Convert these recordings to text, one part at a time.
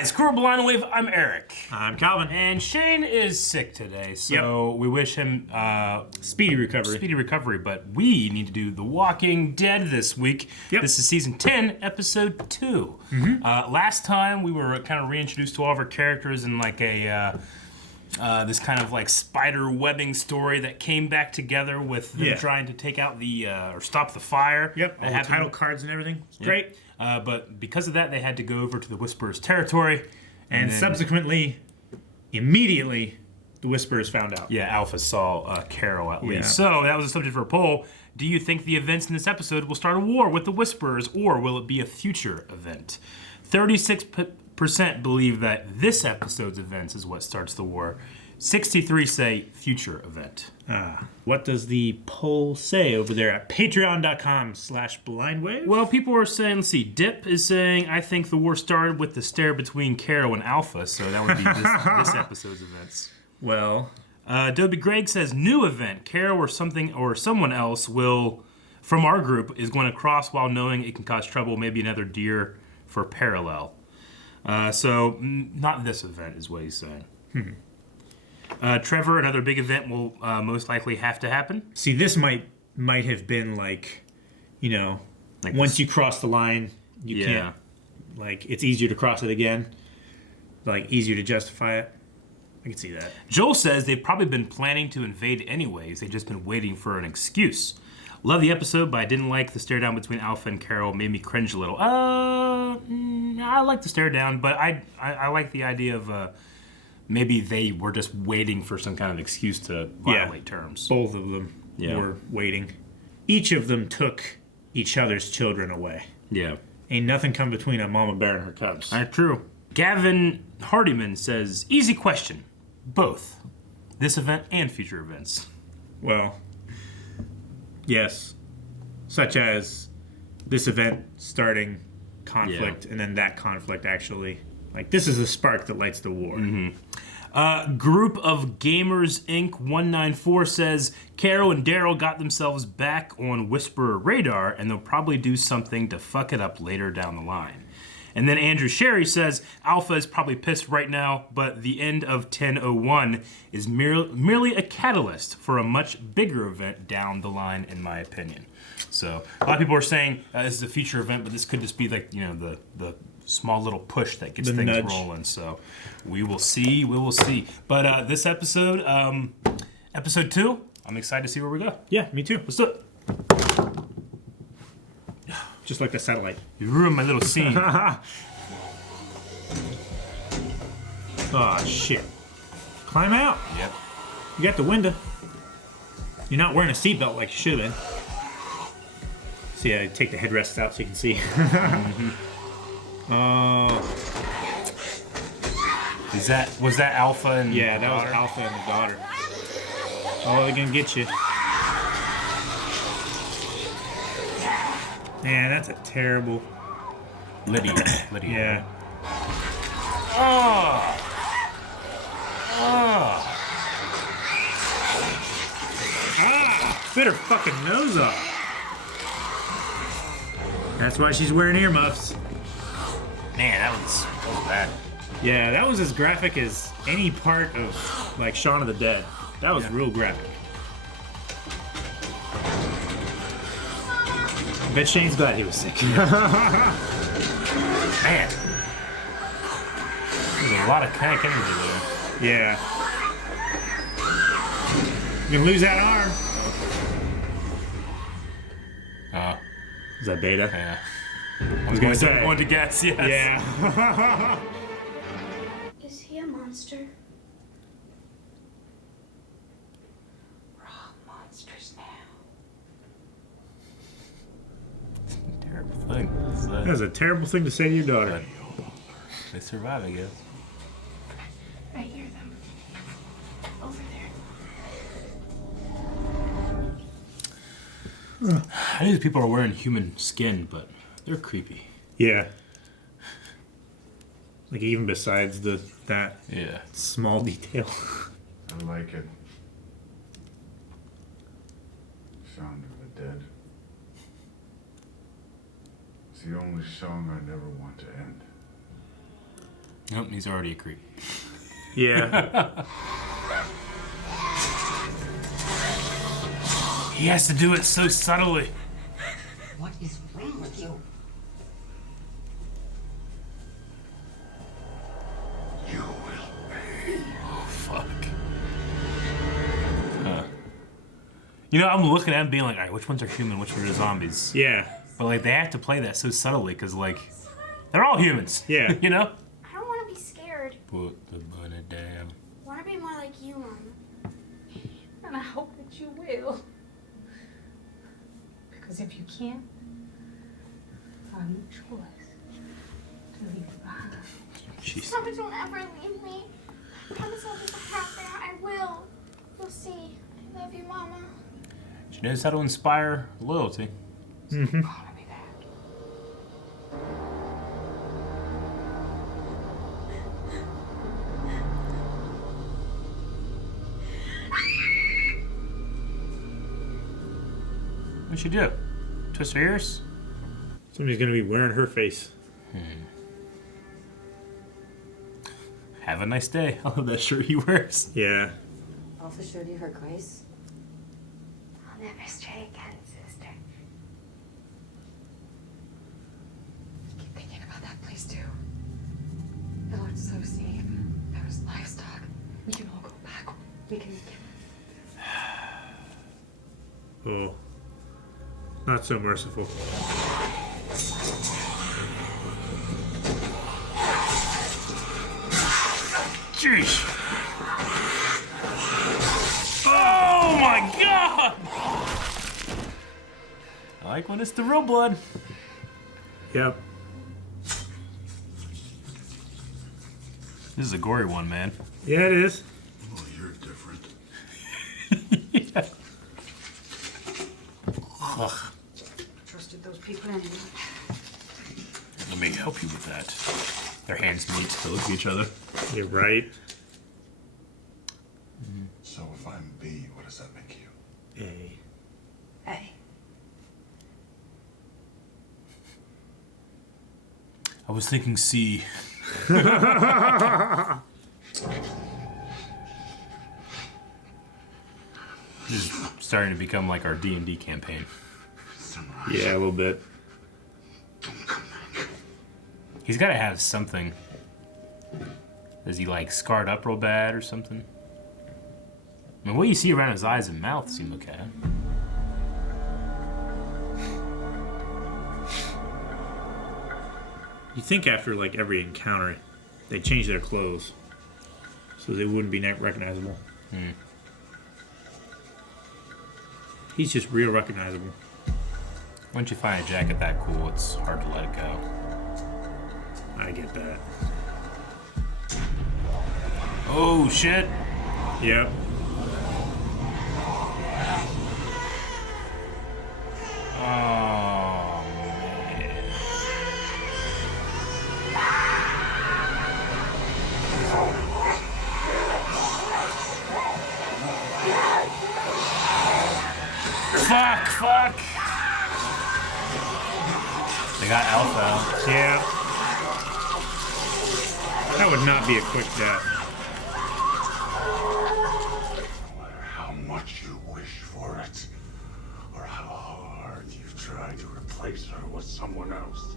guys, Crew Blind Wave, I'm Eric. I'm Calvin. And Shane is sick today, so we wish him speedy recovery. But we need to do The Walking Dead this week. Yep. This is Season 10, Episode 2. Last time, we were kind of reintroduced to all of our characters in like a... this kind of like spider webbing story that came back together with them trying to take out the or stop the fire. Yep, all the title cards and everything. It's great. But because of that, they had to go over to the Whisperer's territory. And subsequently, immediately, the Whisperers found out. Yeah, Alpha saw Carol at least. So that was a subject for a poll. Do you think the events in this episode will start a war with the Whisperers, or will it be a future event? 36% believe that this episode's events is what starts the war. 63 say future event. What does the poll say over there at patreon.com/blindwave? Well, people are saying, let's see, Dip is saying, I think the war started with the stare between Carol and Alpha, so that would be this episode's events. Well, Dobie Greg says, new event, Carol or something or someone else will, from our group, is going to cross while knowing it can cause trouble, maybe another deer for parallel. So, not this event is what he's saying. Trevor, another big event will most likely have to happen. See, this might have been like, like once you cross the line, you can't, like, it's easier to cross it again. Like, easier to justify it. I can see that. Joel says they've probably been planning to invade anyways. They've just been waiting for an excuse. Love the episode, but I didn't like the stare down between Alpha and Carol. Made me cringe a little. I like the stare down, but I like the idea of maybe they were just waiting for some kind of excuse to violate terms. Both of them were waiting. Each of them took each other's children away. Yeah. Ain't nothing come between a mama bear and her cubs. That's true. Gavin Hardiman says, easy question. Both. This event and future events. Well, yes. Such as this event starting conflict and then that conflict actually. Like, this is the spark that lights the war. Group of Gamers Inc. 194 says, Carol and Daryl got themselves back on Whisperer radar, and they'll probably do something to fuck it up later down the line. And then Andrew Sherry says, Alpha is probably pissed right now, but the end of 1001 is merely a catalyst for a much bigger event down the line, in my opinion. So, a lot of people are saying this is a future event, but this could just be like, the small little push that gets things rolling. So we will see. But this episode, episode 2, I'm excited to see where we go. Yeah, me too. Let's do it. Just like the satellite. You ruined my little scene. Oh, shit. Climb out. Yep. You got the window. You're not wearing a seatbelt like you should have been. See, I take the headrests out so you can see. Was that Alpha and that was Alpha and the daughter. Oh, they're gonna get you. Man, that's a terrible. Lydia. Yeah. Bit her fucking nose off. That's why she's wearing earmuffs. Man, that was bad. Yeah, that was as graphic as any part of, like, Shaun of the Dead. That was real graphic. I bet Shane's glad he was sick. Man. There's a lot of kinetic energy there. Yeah. You can lose that arm. Is that Beta? Yeah. I was going to guess, yes. Yeah. Is he a monster? We're all monsters now. Terrible thing. That was a terrible thing to say to your daughter. They survive, I guess. I hear them. Over there. I know these people are wearing human skin, but they're creepy. Yeah. Like, even besides that small detail. I like it. Sound of the Dead. It's the only song I never want to end. Nope, he's already a creep. Yeah. He has to do it so subtly. What is wrong with you? You will pay. Oh, fuck. You know, I'm looking at him being like, all right, which ones are human, which ones are zombies? Yeah. But, like, they have to play that so subtly because, like, they're all humans. Yeah. You know? I don't want to be scared. Put the bunny down. I want to be more like you, Mom. And I hope that you will. Because if you can't, find a choice to leave it behind. Jeez. Papa, don't ever leave me. I promise I'll be back there. I will. You'll see. I love you, Mama. She knows how to inspire loyalty. Mm-hmm. Call me back. What'd she do? Twist her ears? Somebody's gonna be wearing her face. Have a nice day. I love that shirt he wears. Yeah. Officer, do you heard Grace? I'll never stray again, sister. Keep thinking about that place too. It looked so safe. There was livestock. We can all go back. We can get. Oh. Not so merciful. Jeez. Oh my god! I like when it's the real blood. Yep. This is a gory one, man. Yeah, it is. Well, you're different. Yeah. Ugh. Trusted those people anyway. Let me help you with that. Their hands meet. They look at each other. You're right. So if I'm B, what does that make you? A. Hey. I was thinking C. This is starting to become like our D&D campaign. Samurai. Yeah, a little bit. Don't come back. He's got to have something. Is he like scarred up real bad or something? I mean, what you see around his eyes and mouth seem okay. You think after like every encounter, they change their clothes so they wouldn't be recognizable. He's just real recognizable. Once you find a jacket that cool, it's hard to let it go. I get that. Oh shit! Yep. Oh man. Fuck! They got Alpha out. Yeah. That would not be a quick death. No matter how much you wish for it, or how hard you've tried to replace her with someone else,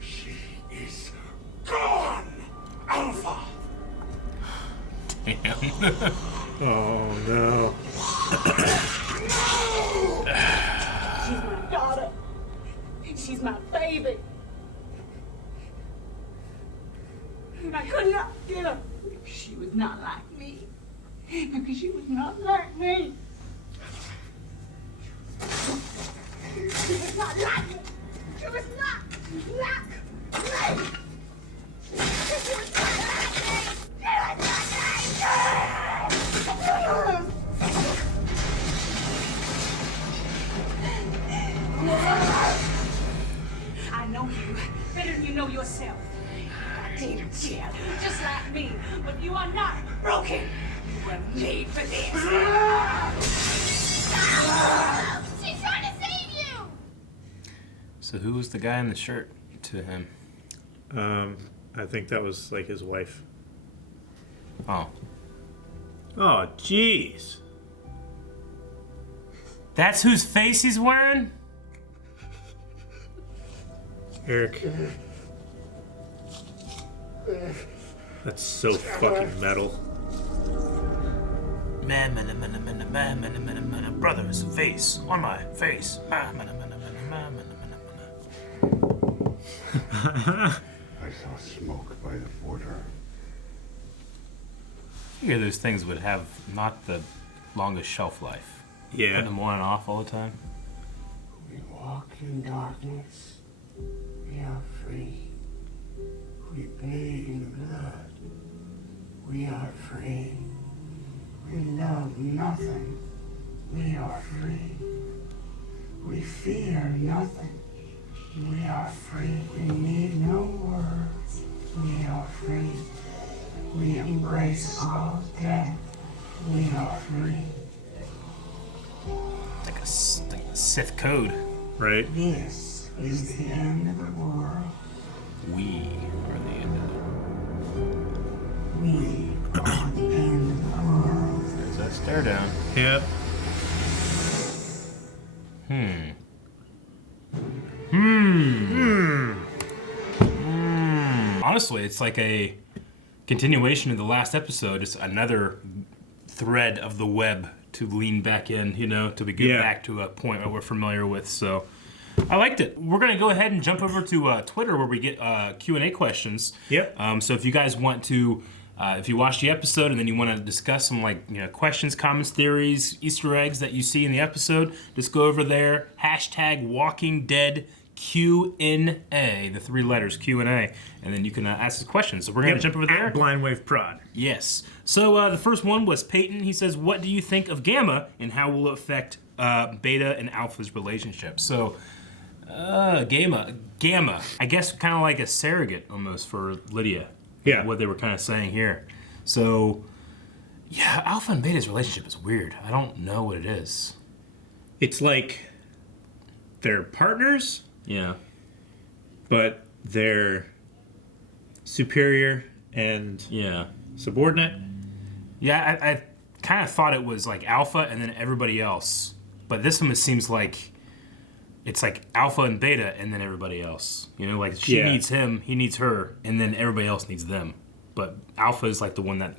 she is gone! Alpha! Damn. Oh no. She's my daughter. She's my baby. And I could not get her. She was not like me. Because she was not like me. She was not like me. She was not like me. She was not like me. She was not like me. I know you better than you know yourself. You got to jail, just like me, but you are not broken. You were made for this. She's trying to save you! So who was the guy in the shirt to him? I think that was like his wife. Oh. Oh, jeez. That's whose face he's wearing? Eric. That's so fucking metal. Man, brothers, face on my face. I saw smoke by the border. I hear those things would have not the longest shelf life. Yeah. Put them on and off all the time. We walk in darkness. We are free. We bathe in blood. We are free. We love nothing. We are free. We fear nothing. We are free. We need no words. We are free. We embrace all death. We are free. Like a Sith code. Right? This is the end of the world. We are the end of We are the end of the world. There's that stare down. Yep. Honestly, it's like a continuation of the last episode. It's another thread of the web to lean back in, you know, to get back to a point that we're familiar with. So I liked it. We're going to go ahead and jump over to Twitter where we get Q&A questions. Yep. So if you guys want to, if you watch the episode and then you want to discuss some questions, comments, theories, Easter eggs that you see in the episode, just go over there, hashtag Walking Dead Q&A, the 3 letters Q&A, and then you can ask us questions. So we're going to jump over there. Blind Wave Prod. Yes. So the first one was Peyton. He says, what do you think of Gamma and how will it affect Beta and Alpha's relationship? So Gamma, I guess kind of like a surrogate almost for Lydia. Yeah. What they were kind of saying here. So, yeah, Alpha and Beta's relationship is weird. I don't know what it is. It's like they're partners, Yeah. but they're superior and Yeah. subordinate. Yeah, I kind of thought it was like Alpha and then everybody else. But this one, it seems like it's like Alpha and Beta and then everybody else. You know, like she needs him, he needs her, and then everybody else needs them. But Alpha is like the one that,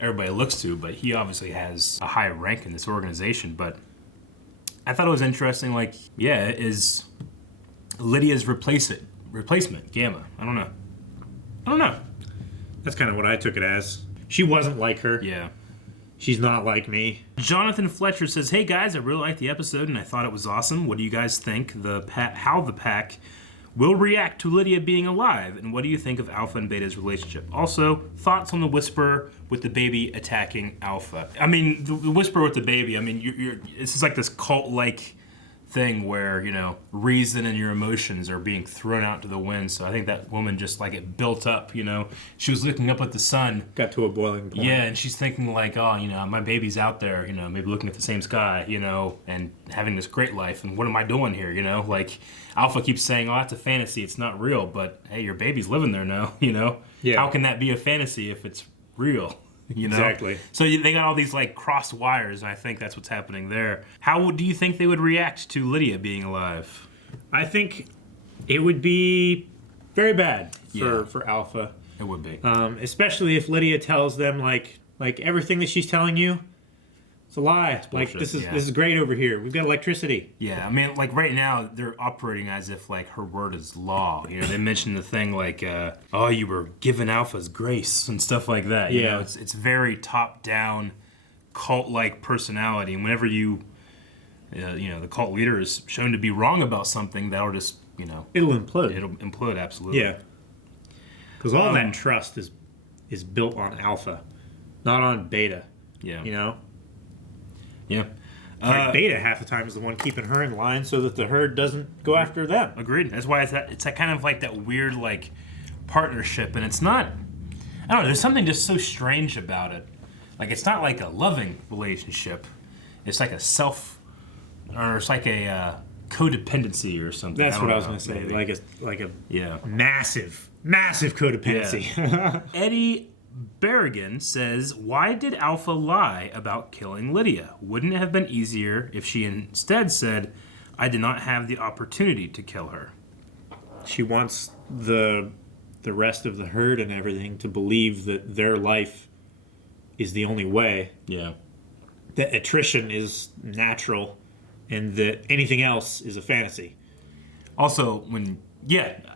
everybody looks to, but he obviously has a high rank in this organization. But I thought it was interesting, is Lydia's replacement, Gamma. I don't know. That's kind of what I took it as. She wasn't like her. Yeah. She's not like me. Jonathan Fletcher says, hey guys, I really liked the episode and I thought it was awesome. What do you guys think how the pack will react to Lydia being alive? And what do you think of Alpha and Beta's relationship? Also, thoughts on the Whisperer with the baby attacking Alpha. I mean, the Whisperer with the baby, this is like this cult-like thing where, reason and your emotions are being thrown out to the wind. So I think that woman just it built up, She was looking up at the sun. Got to a boiling point. Yeah, and she's thinking my baby's out there, maybe looking at the same sky, and having this great life. And what am I doing here, Alpha keeps saying, oh, that's a fantasy. It's not real. But, hey, your baby's living there now, Yeah. How can that be a fantasy if it's real? Exactly. So they got all these crossed wires, and I think that's what's happening there. How do you think they would react to Lydia being alive? I think it would be very bad Yeah. for Alpha. It would be. Especially if Lydia tells them like everything that she's telling you, it's a lie. bullshit, This is great over here. We've got electricity. Yeah, right now they're operating as if her word is law. They mentioned the thing oh, you were given Alpha's grace and stuff like that. You know, it's very top down, cult-like personality. And whenever the cult leader is shown to be wrong about something, that'll just It'll implode. it'll implode absolutely. Yeah. Because all that trust is built on Alpha, not on Beta. Yeah. Yeah. Yeah. Beta half the time is the one keeping her in line so that the herd doesn't go after them. Agreed. That's why it's that kind of that weird partnership, and it's not. I don't know. There's something just so strange about it. It's not like a loving relationship. It's like a it's like a codependency or something. That's what I was know, going to say. maybe. Like a Yeah. massive Massive codependency. Eddie Berrigan says, why did Alpha lie about killing Lydia? Wouldn't it have been easier if she instead said, I did not have the opportunity to kill her? She wants the rest of the herd and everything to believe that their life is the only way. Yeah. That attrition is natural and that anything else is a fantasy. Also,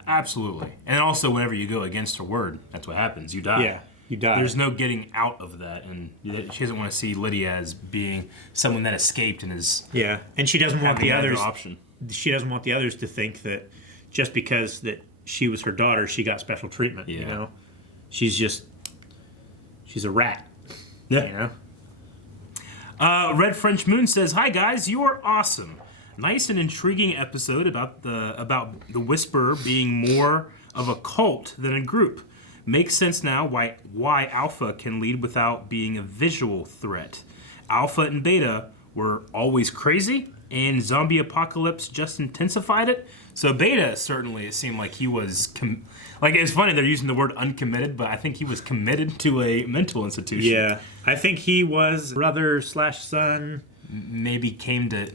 absolutely. And also, whenever you go against her word, that's what happens. You die. Yeah, you die. There's no getting out of that. And she doesn't want to see Lydia as being someone that escaped and is Yeah, and she doesn't want having the the other others. option. She doesn't want the others to think that just because that she was her daughter, she got special treatment. Yeah. You know, she's a rat. Yeah. You know. Red French Moon says, "Hi guys, you are awesome. Nice and intriguing episode about the Whisperer being more of a cult than a group. Makes sense now why Alpha can lead without being a visual threat. Alpha and Beta were always crazy, and zombie apocalypse just intensified it. So Beta, certainly, it seemed like he was it's funny they're using the word uncommitted, but I think he was committed to a mental institution. Yeah, I think he was brother/son. Maybe came to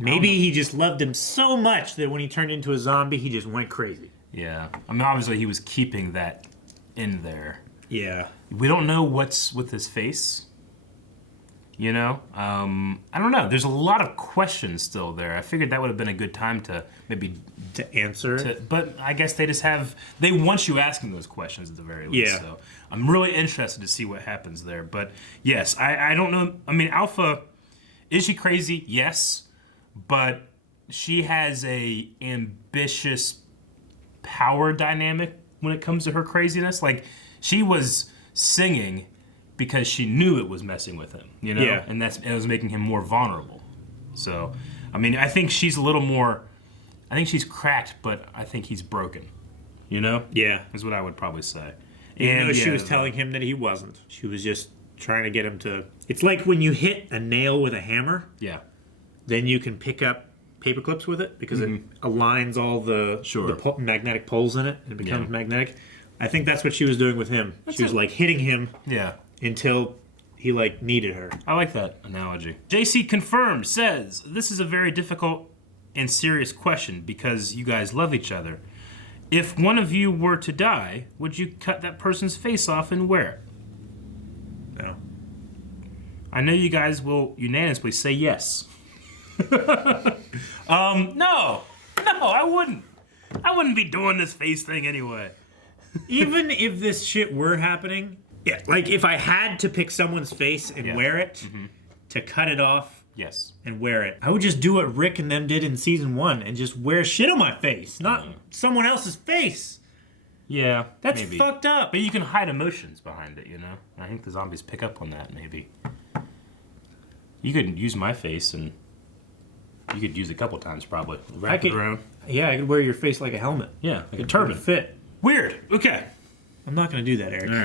Maybe he just loved him so much that when he turned into a zombie, he just went crazy. Yeah, I mean, obviously he was keeping that in there. Yeah, We don't know what's with his face. You know, I don't know. There's a lot of questions still there. I figured that would have been a good time to maybe to answer. But I guess they want you asking those questions at the very least. Yeah. So I'm really interested to see what happens there. But yes, I don't know. I mean, Alpha, is she crazy? Yes, but she has a ambitious power dynamic when it comes to her craziness. Like, she was singing because she knew it was messing with him, you know? Yeah. And it was making him more vulnerable. So, I mean, I think she's a little more, I think she's cracked, but I think he's broken, you know? Yeah, Is what I would probably say. even though she was telling him that he wasn't. She was just trying to get him to. It's like when you hit a nail with a hammer, Yeah. then you can pick up paper clips with it because it aligns all the, Sure. the magnetic poles in it and it becomes Yeah. magnetic. I think that's what she was doing with him. She was like hitting him Yeah. until he needed her. I like that analogy. JC Confirmed says, this is a very difficult and serious question because you guys love each other. If one of you were to die, would you cut that person's face off and wear it? No. I know you guys will unanimously say yes. No, I wouldn't. I wouldn't be doing this face thing anyway. Even if this shit were happening, yeah, like if I had to pick someone's face and wear it, to cut it off Yes. and wear it, I would just do what Rick and them did in season 1 and just wear shit on my face, not someone else's face. Yeah, That's maybe. fucked up. But you can hide emotions behind it, you know? I think the zombies pick up on that, maybe. You could use my face, and you could use it a couple times, probably. Wrap it around. Yeah, I could wear your face like a helmet. Yeah, like a It turban. would fit. Weird. Okay. I'm not going to do that, Eric. All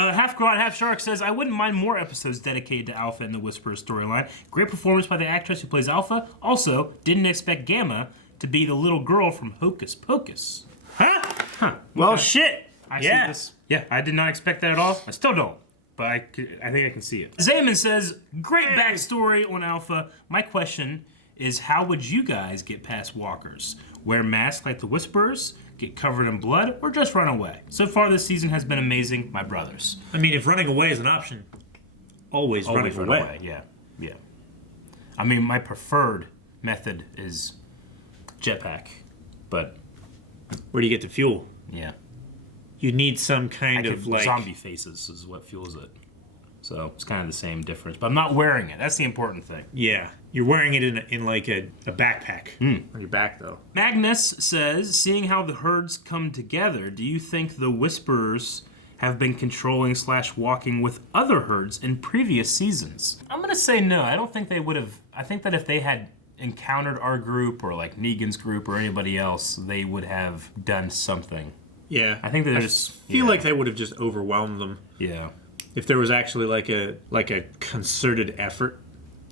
right. Half Quad, Half Shark says, I wouldn't mind more episodes dedicated to Alpha and the Whisperer storyline. Great performance by the actress who plays Alpha. Also, didn't expect Gamma to be the little girl from Hocus Pocus. Huh? Well, shit. I see this. Yeah, I did not expect that at all. I still don't. But I think I can see it. Zayman says, great backstory on Alpha. My question is, how would you guys get past walkers? Wear masks like the Whisperers, get covered in blood, or just run away? So far this season has been amazing, my brothers. I mean, if running away is an option, always Run running away. away. Yeah. I mean, my preferred method is jetpack. But, Where do you get the fuel? yeah. You need some kind of zombie faces is what fuels it. So it's kind of the same difference. But I'm not wearing it. That's the important thing. Yeah, you're wearing it in like a backpack on your back though. Magnus says, seeing how the herds come together, do you think the Whisperers have been controlling / walking with other herds in previous seasons? I'm going to say no. I don't think they would have. I think that if they had encountered our group or like Negan's group or anybody else, they would have done something. Yeah, I think that there's. feel like they would have just overwhelmed them. Yeah. If there was actually like a concerted effort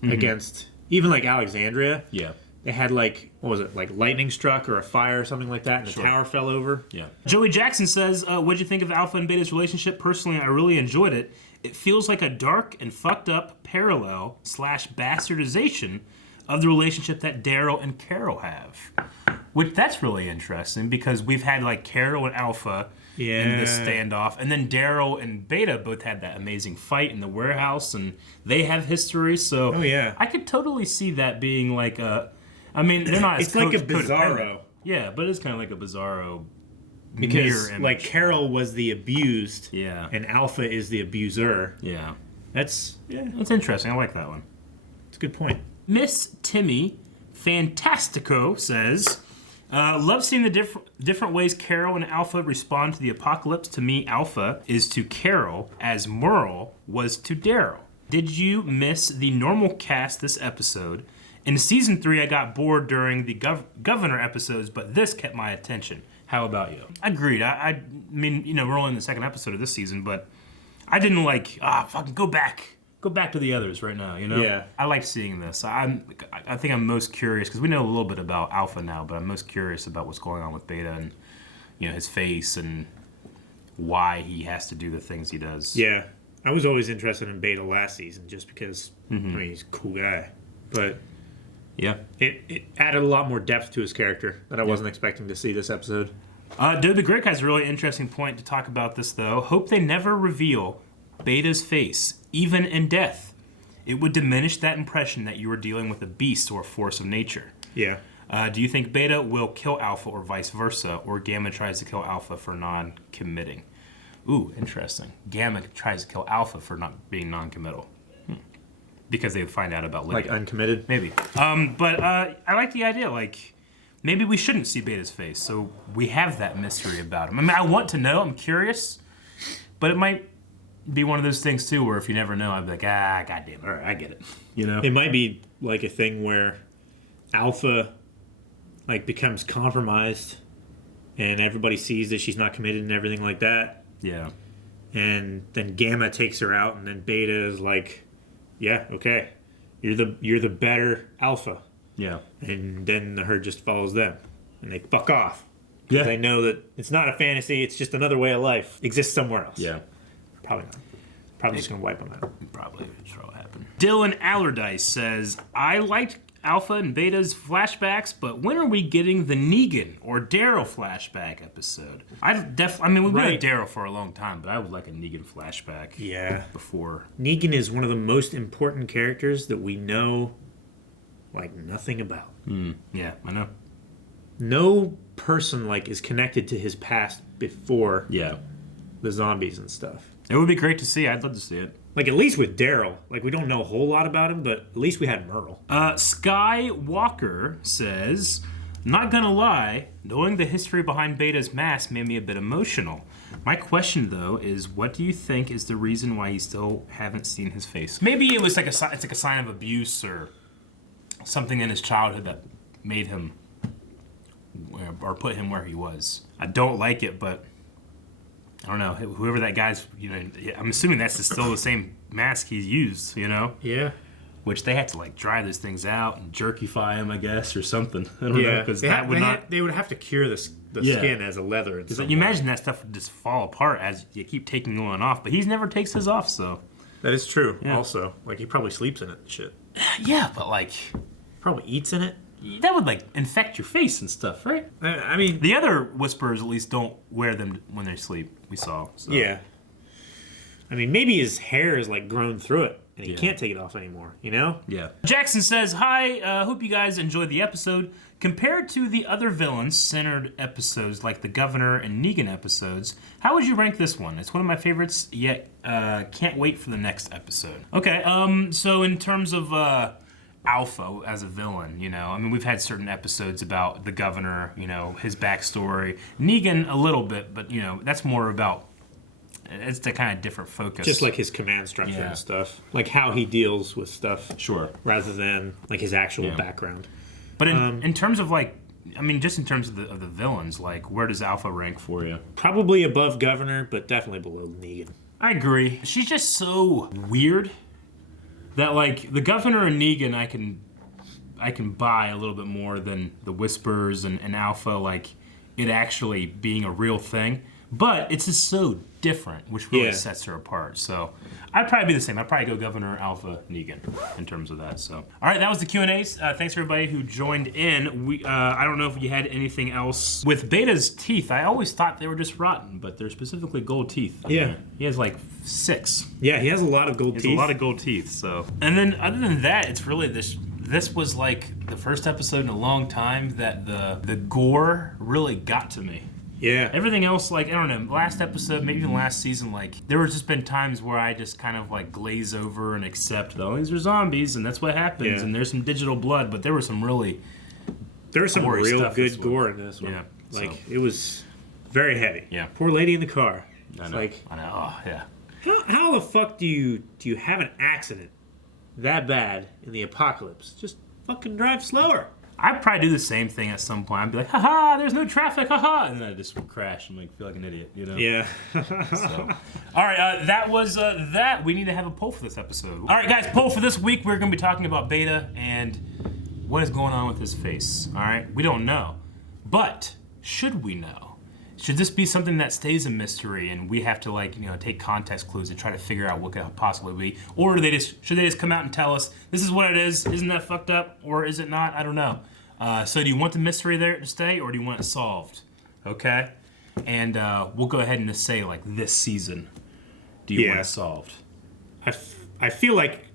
against even like Alexandria. Yeah. They had like, what was it, like lightning struck or a fire or something like that, and the tower fell over. Yeah. Joey Jackson says, what'd you think of Alpha and Beta's relationship? Personally, I really enjoyed it. It feels like a dark and fucked up parallel / bastardization of the relationship that Daryl and Carol have. Which, that's really interesting, because we've had like Carol and Alpha in this standoff, and then Daryl and Beta both had that amazing fight in the warehouse, and they have history, so I could totally see that being like a... I mean, they're not. It's like a bizarro. Yeah, but it's kind of like a bizarro. Because like Carol was the abused, and Alpha is the abuser. Yeah, that's interesting. I like that one. It's a good point. Miss Timmy Fantastico says, "Love seeing the different ways Carol and Alpha respond to the apocalypse. To me, Alpha is to Carol as Merle was to Daryl. Did you miss the normal cast this episode?" In season 3, I got bored during the governor episodes, but this kept my attention. How about you? Agreed. I mean, we're only in the 2nd episode of this season, but I didn't like, fucking go back to the others right now, Yeah. I like seeing this. I think I'm most curious, because we know a little bit about Alpha now, but I'm most curious about what's going on with Beta and, his face and why he has to do the things he does. Yeah. I was always interested in Beta last season, just because, I mean, he's a cool guy. But... yeah. It added a lot more depth to his character that I wasn't expecting to see this episode. Dude the Greek has a really interesting point to talk about this, though. Hope they never reveal Beta's face, even in death. It would diminish that impression that you were dealing with a beast or a force of nature. Yeah. Do you think Beta will kill Alpha or vice versa, or Gamma tries to kill Alpha for non-committing? Ooh, interesting. Gamma tries to kill Alpha for not being non-committal. Because they would find out about Lydia. Like uncommitted? Maybe. But I like the idea. Like, maybe we shouldn't see Beta's face, so we have that mystery about him. I mean, I want to know. I'm curious. But it might be one of those things, too, where if you never know, I'd be like, goddamn, all right, I get it. It might be like a thing where Alpha, like, becomes compromised, and everybody sees that she's not committed and everything like that. Yeah. And then Gamma takes her out, and then Beta is like... yeah, okay. You're the better Alpha. Yeah. And then the herd just follows them. And they fuck off. Yeah. They know that it's not a fantasy, it's just another way of life. Exists somewhere else. Yeah. Probably not. Probably just going to wipe them out. Probably. That's what will happen. Dylan Allardyce says, I liked Alpha and Beta's flashbacks, but when are we getting the Negan or Daryl flashback episode? We've been at Daryl for a long time, but I would like a Negan flashback. Yeah. Before. Negan is one of the most important characters that we know, like, nothing about. Yeah, I know. No person, like, is connected to his past before the zombies and stuff. It would be great to see. I'd love to see it. Like, at least with Daryl. Like, we don't know a whole lot about him, but at least we had Merle. Sky Walker says, not gonna lie, knowing the history behind Beta's mask made me a bit emotional. My question, though, is what do you think is the reason why you still haven't seen his face? Maybe it was like it's like a sign of abuse or something in his childhood that made him or put him where he was. I don't like it, but I don't know. Whoever that guy's, I'm assuming that's still the same mask he's used, Yeah. Which they had to like dry those things out and jerkify them, I guess, or something. I don't know, because they would have to cure the skin as a leather. Because you imagine that stuff would just fall apart as you keep taking one off, but he never takes his off, so. That is true. Yeah. Also, like he probably sleeps in it and shit. Yeah, but like probably eats in it. That would like infect your face and stuff, right? I mean, the other Whisperers at least don't wear them when they sleep. We saw. So. Yeah. I mean, maybe his hair is like grown through it, and he can't take it off anymore. Yeah. Jackson says, "Hi. Hope you guys enjoyed the episode. Compared to the other villain-centered episodes like the Governor and Negan episodes, how would you rank this one? It's one of my favorites. Yet can't wait for the next episode." Okay. So in terms of Alpha as a villain, we've had certain episodes about the Governor, his backstory. Negan a little bit, but that's more about. It's the kind of different focus. Just like his command structure and stuff. Like how he deals with stuff. Sure. Rather than like his actual background. But in terms of just in terms of the villains, like where does Alpha rank for you? Probably above Governor, but definitely below Negan. I agree. She's just so weird that like the Governor and Negan I can I can buy a little bit more than the whispers and Alpha, like it actually being a real thing. But it's just so different, which really sets her apart. So I'd probably be the same. I'd probably go Governor Alpha Negan in terms of that. So, all right, that was the Q&As. Thanks everybody who joined in. I don't know if you had anything else with Beta's teeth. I always thought they were just rotten, but they're specifically gold teeth. Yeah, he has like 6. Yeah, he has a lot of gold teeth. He has a lot of gold teeth. So, and then other than that, it's really this. This was like the first episode in a long time that the gore really got to me. Yeah. Everything else, like, I don't know, last episode, maybe even last season, like, there was just been times where I just kind of, like, glaze over and accept, oh, these are zombies, and that's what happens, and there's some digital blood, but there was some really There was some real good gore in this one. Yeah. Like, it was very heavy. Yeah. Poor lady in the car. I know. I know. Oh, yeah. How the fuck do you have an accident that bad in the apocalypse? Just fucking drive slower. I'd probably do the same thing at some point. I'd be like, haha, there's no traffic, haha. And then I just would crash and like feel like an idiot, you know? Yeah. So. All right, that was that. We need to have a poll for this episode. All right, guys, poll for this week. We're going to be talking about Beta and what is going on with his face. All right? We don't know. But should we know? Should this be something that stays a mystery and we have to, like, you know, take context clues and try to figure out what could possibly be? Or should they just come out and tell us, this is what it is, isn't that fucked up, or is it not? I don't know. So do you want the mystery there to stay, or do you want it solved? Okay? And we'll go ahead and just say, like, this season, do you want it solved? I feel like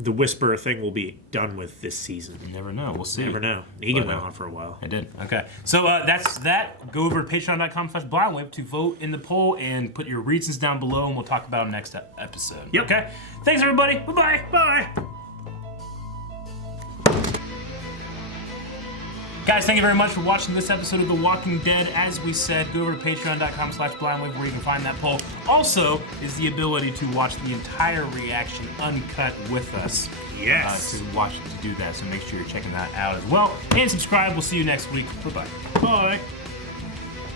the Whisperer thing will be done with this season. You never know. We'll see. You never know. Negan went on for a while. I did. Okay. So that's that. Go over to patreon.com/blindwave to vote in the poll and put your reasons down below, and we'll talk about them next episode. Yep. Okay? Thanks, everybody. Bye-bye. Bye. Guys, thank you very much for watching this episode of The Walking Dead. As we said, go over to patreon.com/blindwave where you can find that poll. Also, is the ability to watch the entire reaction uncut with us. Yes. To do that, so make sure you're checking that out as well. And subscribe. We'll see you next week. Bye-bye. Bye.